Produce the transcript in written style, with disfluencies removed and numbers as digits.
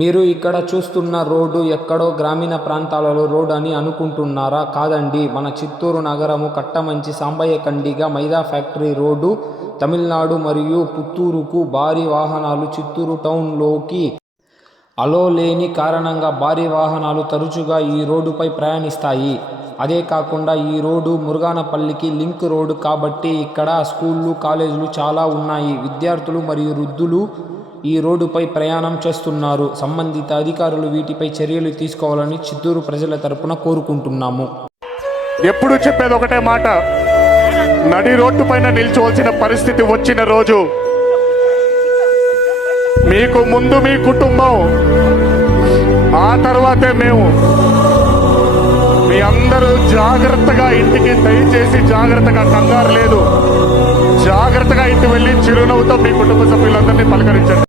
మీరు ఇక్కడ చూస్తున్న రోడ్డు ఎక్కడో గ్రామీణ ప్రాంతాలలో రోడ్ అని అనుకుంటున్నారా? కాదండి, మన చిత్తూరు నగరము కట్టమంచి సాంబయ్య కండిగా మైదా ఫ్యాక్టరీ రోడ్డు. తమిళనాడు మరియు పుత్తూరుకు భారీ వాహనాలు చిత్తూరు టౌన్లోకి అలో లేని కారణంగా భారీ వాహనాలు తరచుగా ఈ రోడ్డుపై ప్రయాణిస్తాయి. అదే కాకుండా ఈ రోడ్డు మురుగానపల్లికి లింక్ రోడ్డు కాబట్టి ఇక్కడ స్కూళ్ళు, కాలేజీలు చాలా ఉన్నాయి. విద్యార్థులు మరియు వృద్ధులు ఈ రోడ్డుపై ప్రయాణం చేస్తున్నారు. సంబంధిత అధికారులు వీటిపై చర్యలు తీసుకోవాలని చిత్తూరు ప్రజల తరపున కోరుకుంటున్నాము. ఎప్పుడు చెప్పేది ఒకటే మాట, నడి రోడ్డు పైన నిల్చోవలసిన పరిస్థితి వచ్చిన రోజు మీకు ముందు మీ కుటుంబం, ఆ తర్వాతే మేము. మీ అందరూ జాగ్రత్తగా ఇంటికి, దయచేసి జాగ్రత్తగా, కంగారు లేదు, జాగ్రత్తగా ఇంటికి వెళ్ళి చిరునవ్వుతో మీ కుటుంబ సభ్యులందరినీ పలకరించండి.